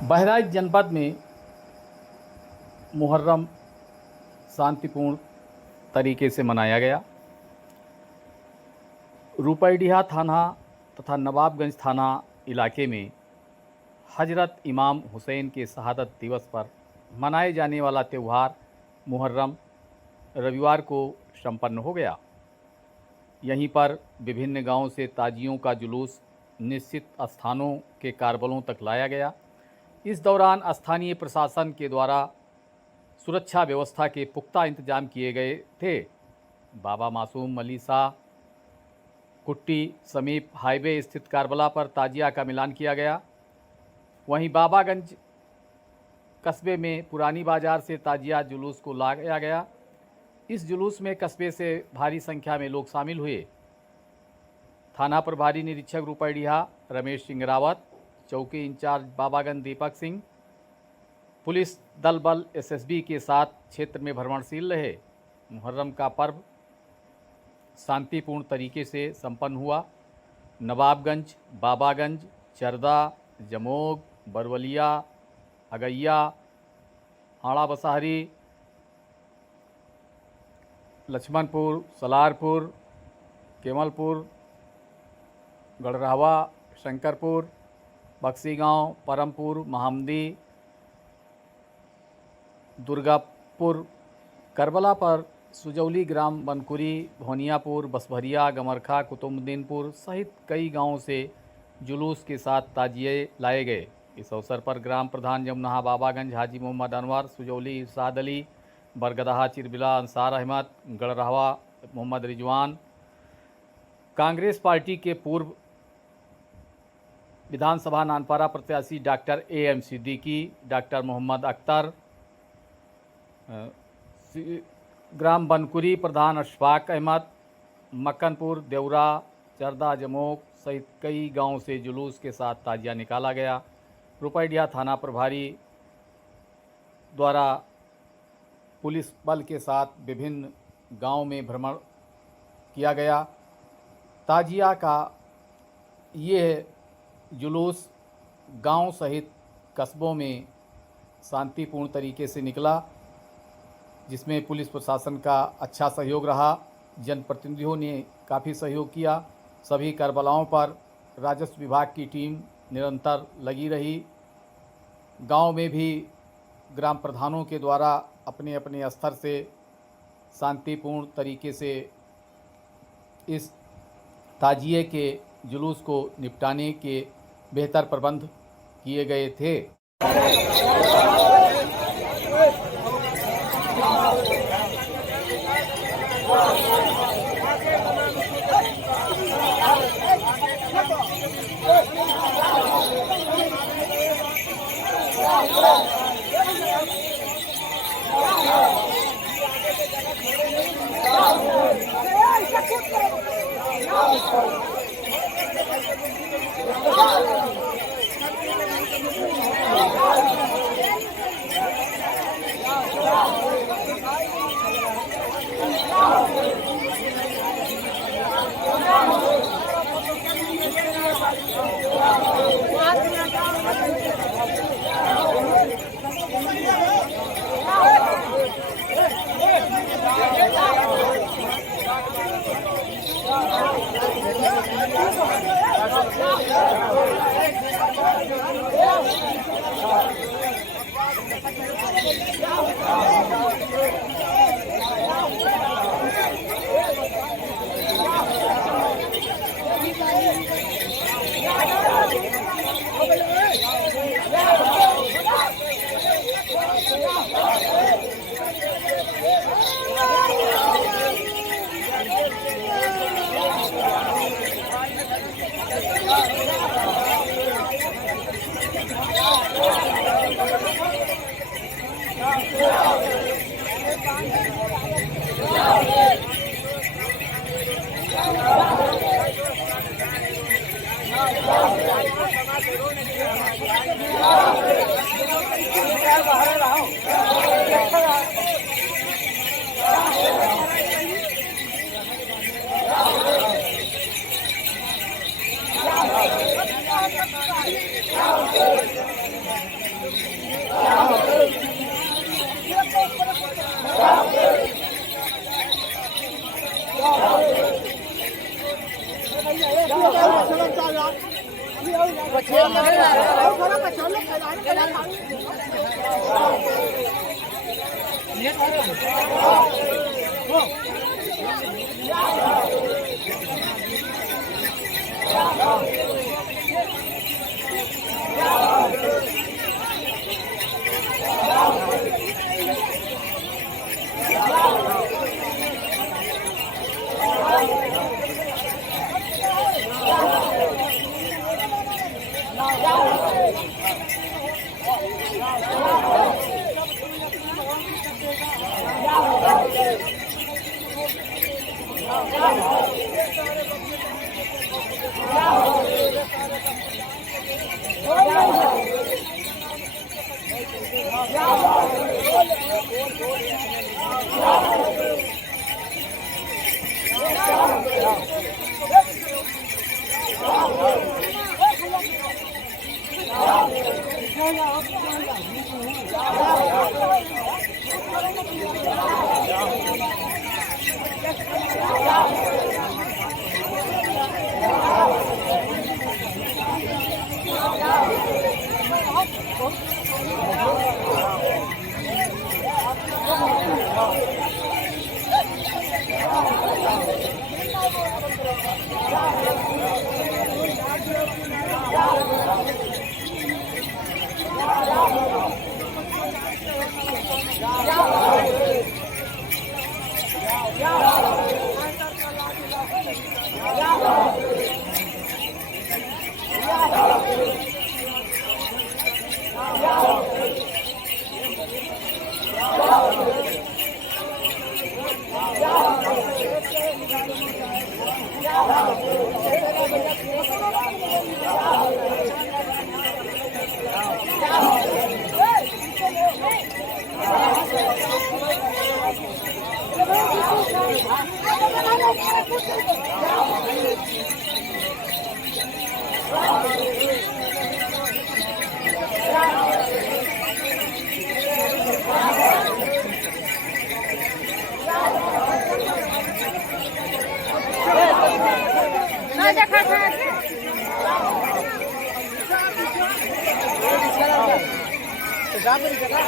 बहराइच जनपद में मुहर्रम शांतिपूर्ण तरीके से मनाया गया। रुपईडीहा थाना तथा नवाबगंज थाना इलाके में हजरत इमाम हुसैन के शहादत दिवस पर मनाए जाने वाला त्यौहार मुहर्रम रविवार को संपन्न हो गया। यहीं पर विभिन्न गांवों से ताजियों का जुलूस निश्चित स्थानों के कारबलों तक लाया गया। इस दौरान स्थानीय प्रशासन के द्वारा सुरक्षा व्यवस्था के पुख्ता इंतजाम किए गए थे। बाबा मासूम अली शाह कुट्टी समीप हाईवे स्थित कारबला पर ताजिया का मिलान किया गया। वहीं बाबागंज कस्बे में पुरानी बाजार से ताजिया जुलूस को लाया गया। इस जुलूस में कस्बे से भारी संख्या में लोग शामिल हुए। थाना प्रभारी निरीक्षक रुपईडीहा रमेश सिंह रावत, चौकी इंचार्ज बाबागंज दीपक सिंह, पुलिस दल बल एसएसबी के साथ क्षेत्र में भ्रमणशील रहे। मुहर्रम का पर्व शांतिपूर्ण तरीके से संपन्न हुआ। नवाबगंज, बाबागंज, चरदा, जमोग, बरवलिया, अगैया, आड़ा बसाहरी, लक्ष्मणपुर, सलारपुर, केमलपुर, गढ़रहवा, शंकरपुर, बक्सी गांव, परमपुर, महामदी, दुर्गापुर, करबला पर सुजौली ग्राम बनकुरी, भोनियापुर, बसभरिया, गमरखा, कुतुबुद्दीनपुर सहित कई गांवों से जुलूस के साथ ताजिए लाए गए। इस अवसर पर ग्राम प्रधान जमुनहा बाबागंज हाजी मोहम्मद अनवर, सुजौली इरशाद अली, बरगदहा चिरबिला अंसार अहमद, गढ़रहवा मोहम्मद रिजवान, कांग्रेस पार्टी के पूर्व विधानसभा नानपारा प्रत्याशी doctor AM Siddiqui, doctor Mohammad Akhtar, ग्राम बनकुरी प्रधान अशफाक अहमद, मक्कनपुर, देवरा, चरदा, जमोक सहित कई गांवों से जुलूस के साथ ताजिया निकाला गया। रुपईडीहा थाना प्रभारी द्वारा पुलिस बल के साथ विभिन्न गांवों में भ्रमण किया गया। ताजिया का ये जुलूस गांव सहित कस्बों में शांतिपूर्ण तरीके से निकला, जिसमें पुलिस प्रशासन का अच्छा सहयोग रहा। जनप्रतिनिधियों ने काफ़ी सहयोग किया। सभी करबलाओं पर राजस्व विभाग की टीम निरंतर लगी रही। गांव में भी ग्राम प्रधानों के द्वारा अपने अपने स्तर से शांतिपूर्ण तरीके से इस ताजिए के जुलूस को निपटाने के बेहतर प्रबंध किए गए थे। देखा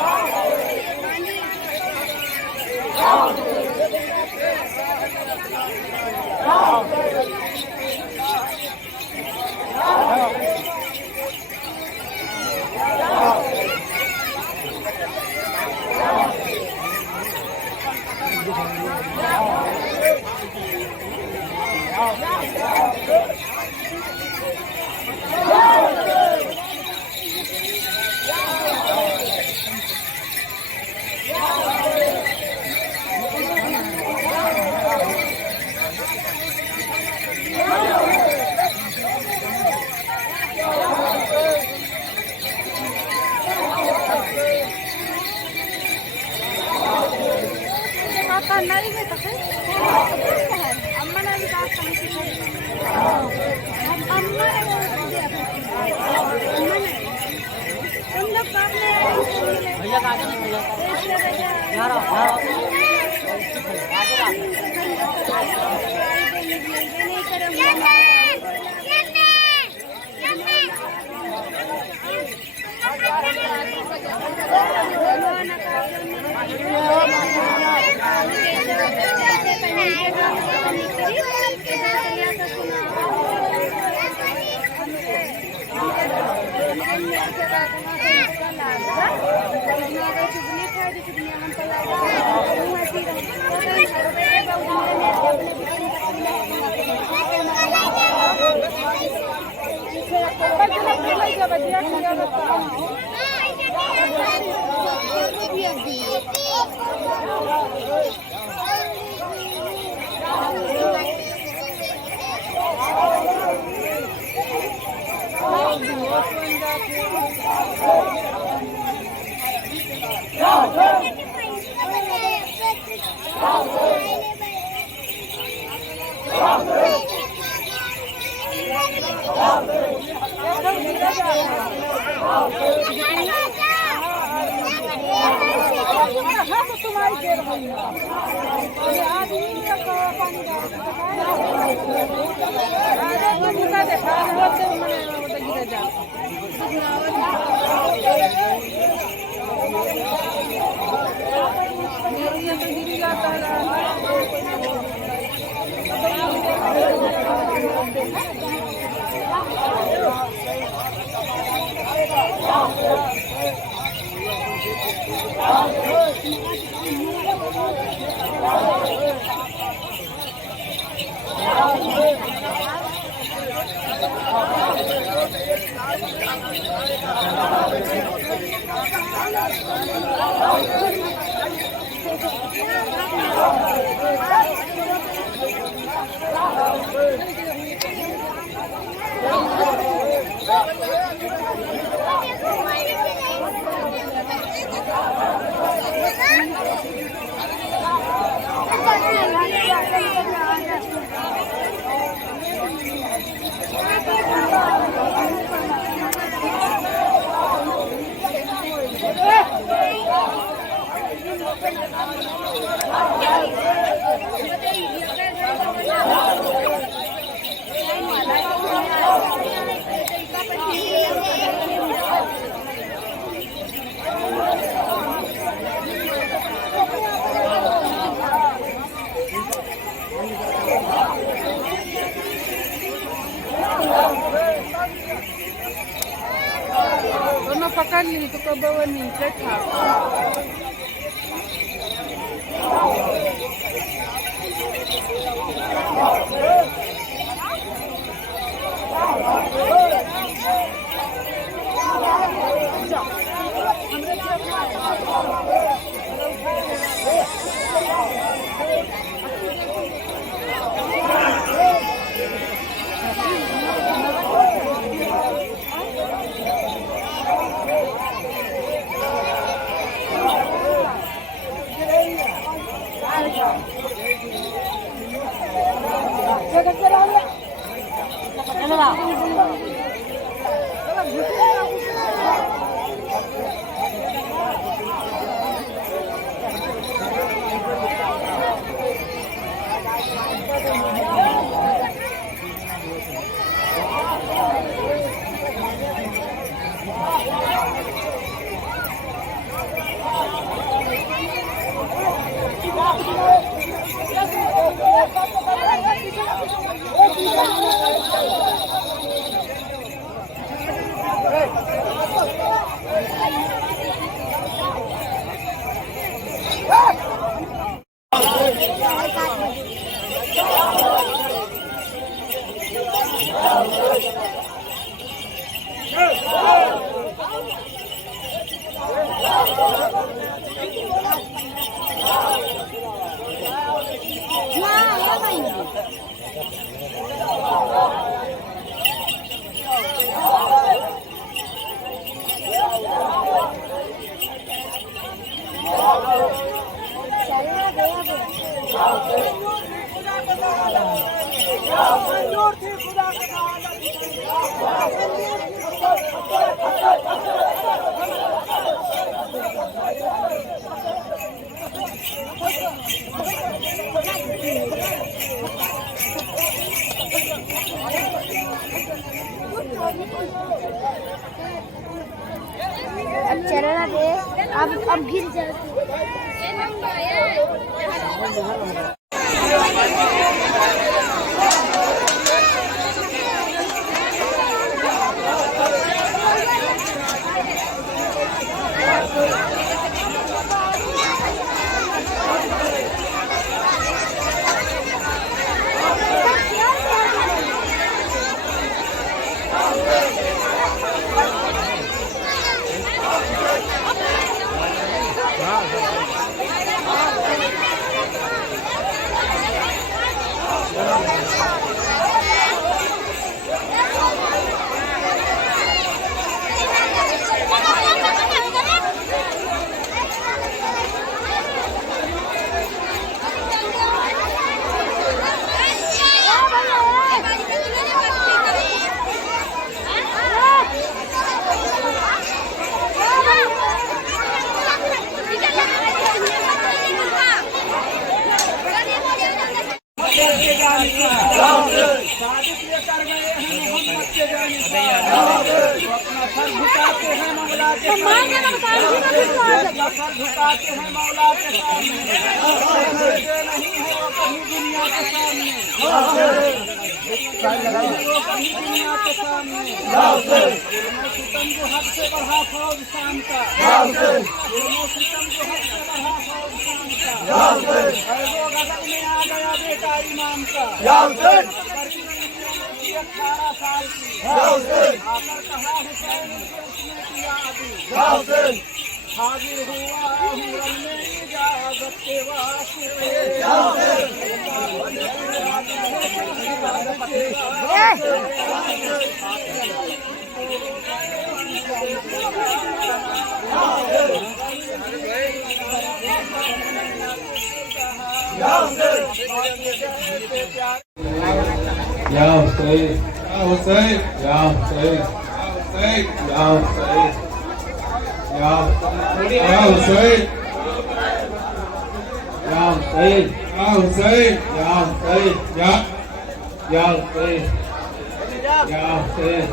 दोनों पकड़ ली तो कब वो नीचे था। अब चलना दे, अब गिर जाती। तो मांगे ना बताएंगे ना फिर तो आ जाएगा। सर झुकाते हैं मौला के सामने, जो नहीं है वो कहीं दुनिया के सामने, वो कहीं दुनिया के सामने। सितम जो हद से बढ़ा फौज शाम का, सितम जो हद से बढ़ा फौज शाम का, वो गजब में आ गया बेटा इमाम का। 18 साल की आकर कहा हुसैन से उसने किया अभी, हाजिर हुआ हूँ रमने इजाजत के वास्ते। या हुसैन, या हुसैन, या हुसैन, या हुसैन, या हुसैन, या हुसैन, या हुसैन, या हुसैन,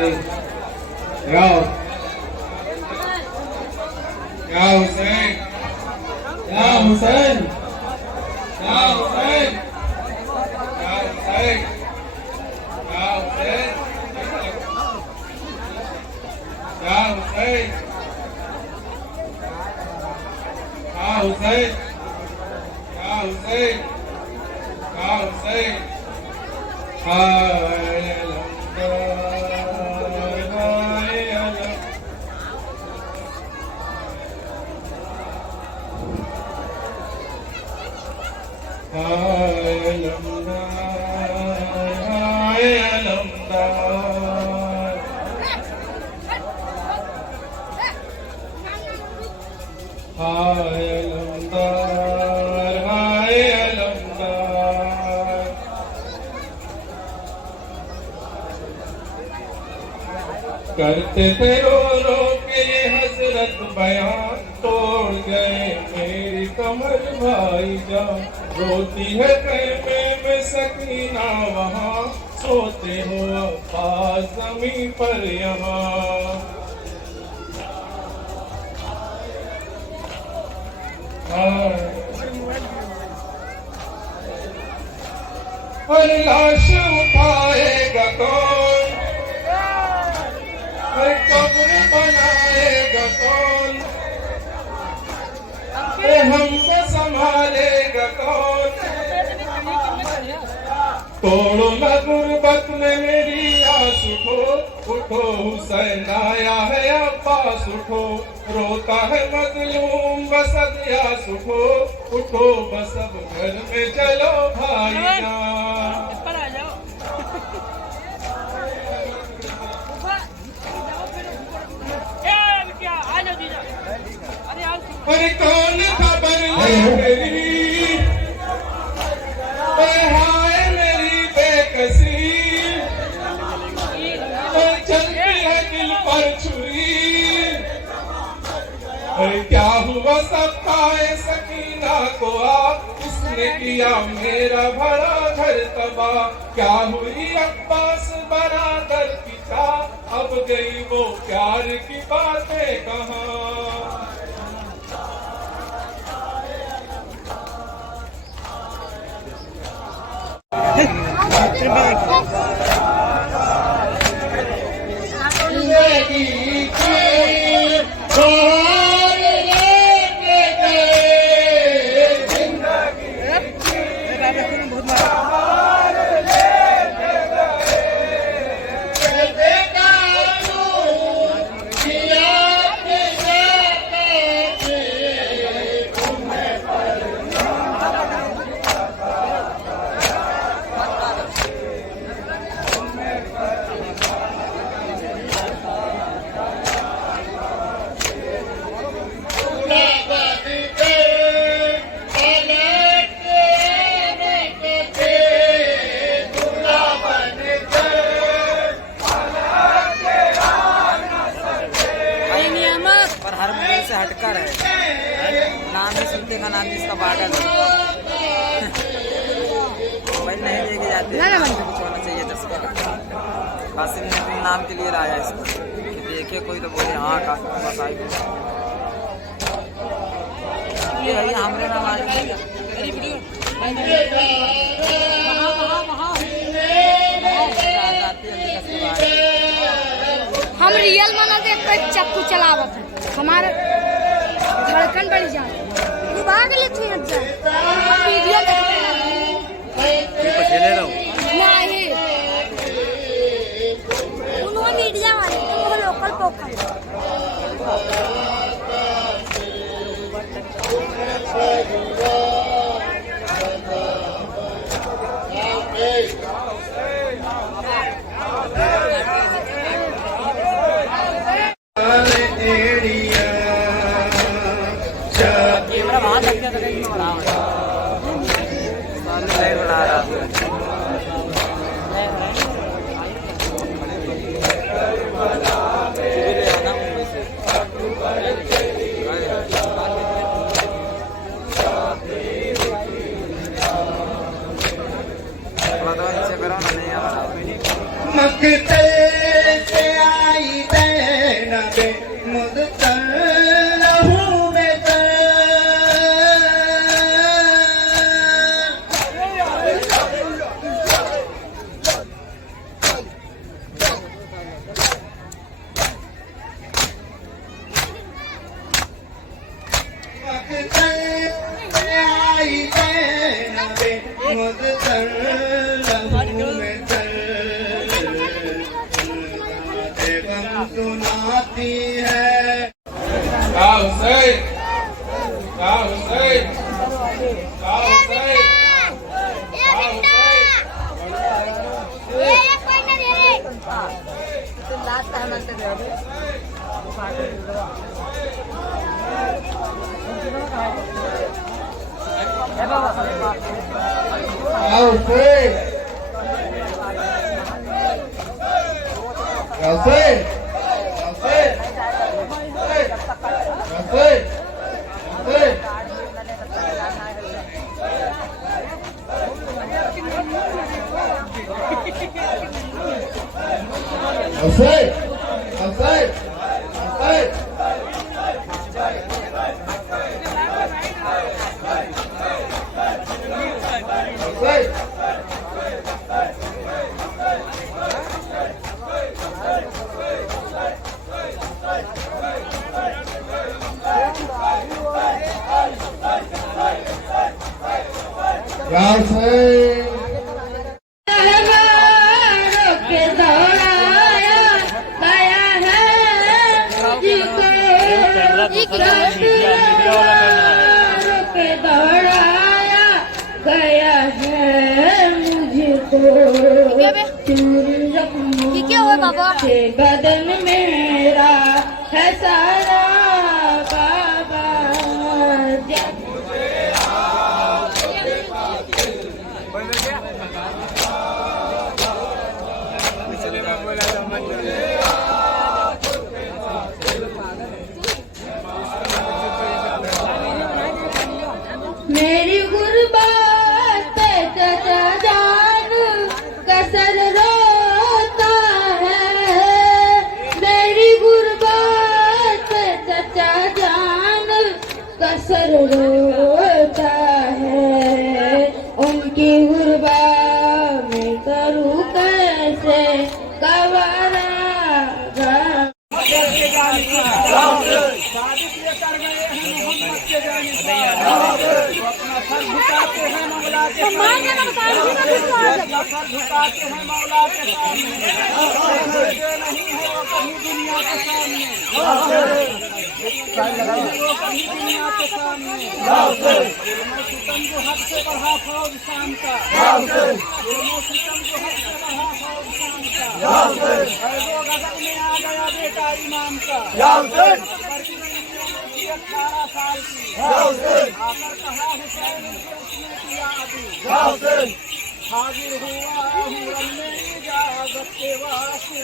या हुसैन, या हुसैन, या हुसैन, या हुसैन, या हुसैन, या हुसैन, या हुसैन, करते थे रो रो के ये हजरत बयान, तोड़ गए मेरी कमर भाई जान। रोती है खैमे में सकीना वहाँ, सोते हो अब्बास ज़मीं पर यहाँ। और लाश उठाएगा कौन, कब्र बनाएगा कौन, हमको संभालेगा कौन। तोड़ो न गुर्बत में मेरी आस, उठो हुसैन आया है अब्बास, उठो रोता है मजलूम बस अदियास, उठो बस अब घर में चलो भाई जान। अरे कौन खबर ले मेरी, हाय मेरी बेकसी, चलती है दिल पर छुरी। अरे क्या हुआ सब खाए सकीना को आप, इसने किया मेरा भरा घर तबाह। क्या हुई अब्बास बरादर की चाह, अब गई वो प्यार की बातें कहाँ। हटकर है, नाम ही सुनते का नाम इसका पागल है। भाई नहीं लेके जाते, कुछ होना चाहिए 10 का। कासिम ने अपने नाम के लिए लाया इसको, देख पूछे कोई तो बोले हाँ का बस आई ये भैया हमरे नाम आ हम रियल मना देख कर चक्कू चलावत है हमारे धड़कन बढ़ जाए तू भाग ले तू जा वीडियो देखते ना खेले रहो नहीं उन्होंने मीडिया वाले वो लोकल पोखर कैमरा वहां तक क्या बना रहा मक्तल से आई ज़ैनबे मुज़्तल लहू में मक्तल से आई ज़ैनबे मुज़्तल लहू में सुनाती है हुसैन हुसैन हुसैन गया है मुझको क्या हुआ बाबा के बदन मेरा है सारा बाबा मेरी गुरबात चाचा जान कसर रोता है मेरी गुरबात चाचा जान कसर रोता है उनकी गुरबा में करूँ कैसे गवारा साबित लेकर गए हैं मोहम्मद के जाने का अपना सर झुकाते हैं मौला के सामने अपना सर झुकाते हैं मौला के सामने नहीं है वो कहीं दुनिया के सामने वो कहीं दुनिया के सामने सितम को हद से बढ़ा फौज शाम का सितम को हद से बढ़ा फौज शाम का वो गजब में आ गया बेटा इमाम का 18 साल की आकर कहा हुसैन उसने किया अभी हाजिर हुआ हूँ रमने इजाजत के वास्ते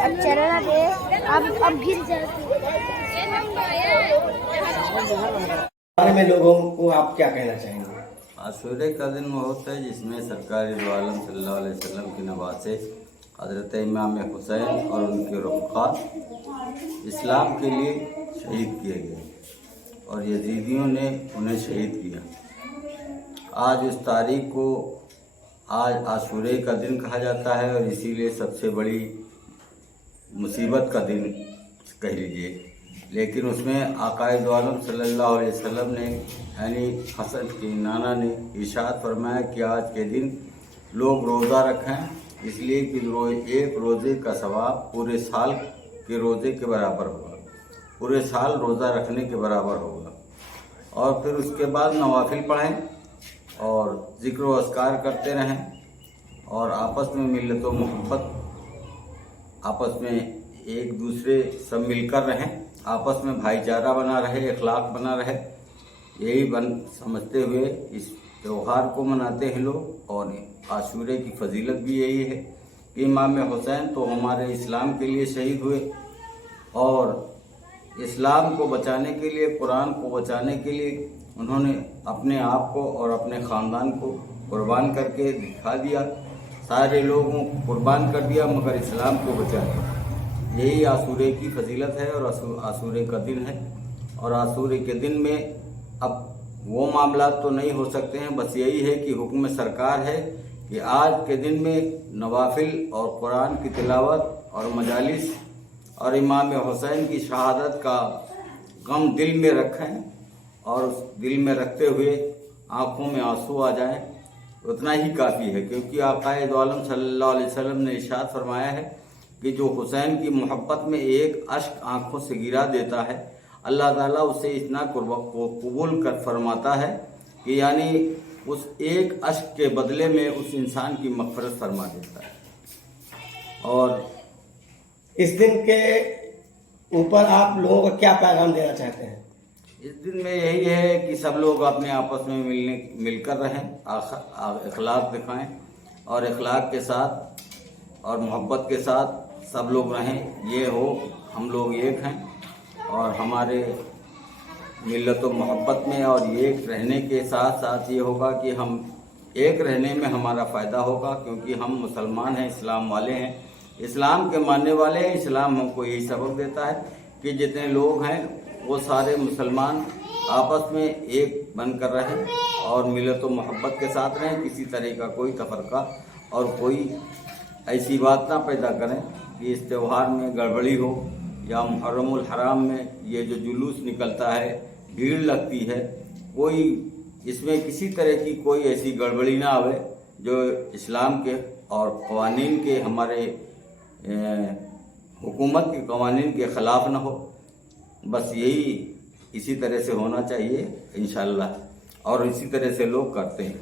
अब चलना दे, अब गिर जाते। बारे में लोगों को आप क्या कहना चाहेंगे? आशूरे का दिन वो होता है जिसमें सरकार दो आलम सल्लल्लाहु अलैहि वसल्लम की नवासे हज़रत इमाम हुसैन और उनके रफ़्क़ा इस्लाम के लिए शहीद किए गए और यजीदियों ने उन्हें शहीद किया। आज इस तारीख को आज आशूरे का दिन कहा जाता है और इसीलिए सबसे बड़ी मुसीबत का दिन कह लीजिए। लेकिन उसमें आकाए दो आलम सल्लल्लाहु अलैहि वसल्लम ने यानी हसन के नाना ने इरशाद फरमाया कि आज के दिन लोग रोज़ा रखें इसलिए कि एक रोज़े का सवाब पूरे साल के रोज़े के बराबर होगा, पूरे साल रोज़ा रखने के बराबर होगा। और फिर उसके बाद नवाफिल पढ़ें और ज़िक्र व अस्कार करते रहें और आपस में मिल्लत व मोहब्बत, आपस में एक दूसरे सब मिलकर रहें, आपस में भाईचारा बना रहे, अखलाक बना रहे, यही समझते हुए इस त्यौहार को मनाते हैं लोग। और आशूरे की फजीलत भी यही है कि इमाम हुसैन तो हमारे इस्लाम के लिए शहीद हुए और इस्लाम को बचाने के लिए, कुरान को बचाने के लिए उन्होंने अपने आप को और अपने ख़ानदान को कुर्बान करके दिखा दिया। सारे लोगों को कुर्बान कर दिया मगर इस्लाम को बचा दिया। यही आशूरे की फजीलत है और आशूरे का दिन है। और आशूरे के दिन में अब वो मामला तो नहीं हो सकते हैं, बस यही है कि हुक्म सरकार है कि आज के दिन में नवाफिल और कुरान की तिलावत और मजालिस और इमाम हुसैन की शहादत का गम दिल में रखें और उस दिल में रखते हुए आँखों में आंसू आ जाएं, उतना ही काफ़ी है। क्योंकि आकाए दो आलम सल्लल्लाहु अलैहि वसल्लम ने इरशाद फरमाया है कि जो हुसैन की मोहब्बत में एक अश्क आँखों से गिरा देता है, अल्लाह ताला उसे इतना कबूल कर फरमाता है कि यानी उस एक अश्क के बदले में उस इंसान की मग़फ़िरत फरमा देता है। और इस दिन के ऊपर आप लोगों को क्या पैगाम देना चाहते हैं? इस दिन में यही है कि सब लोग अपने आपस में मिलकर रहें, अखलाक दिखाएं और अखलाक के साथ और मोहब्बत के साथ सब लोग रहें। ये हो हम लोग एक हैं और हमारे मिल्लत व मोहब्बत में और एक रहने के साथ साथ ये होगा कि हम एक रहने में हमारा फ़ायदा होगा, क्योंकि हम मुसलमान हैं, इस्लाम वाले हैं, इस्लाम के मानने वाले हैं। इस्लाम हमको यही सबक देता है कि जितने लोग हैं वो सारे मुसलमान आपस में एक बनकर रहें और मिल्लत व मोहब्बत के साथ रहें। किसी तरह का कोई तफरका और कोई ऐसी बात ना पैदा करें कि इस त्यौहार में गड़बड़ी हो या मुहर्रमुल हराम में ये जो जुलूस निकलता है, भीड़ लगती है, कोई इसमें किसी तरह की कोई ऐसी गड़बड़ी ना आवे जो इस्लाम के और क़वानीन के, हमारे हुकूमत के क़वानीन के ख़िलाफ़ ना हो। बस यही इसी तरह से होना चाहिए इंशाअल्लाह, और इसी तरह से लोग करते हैं।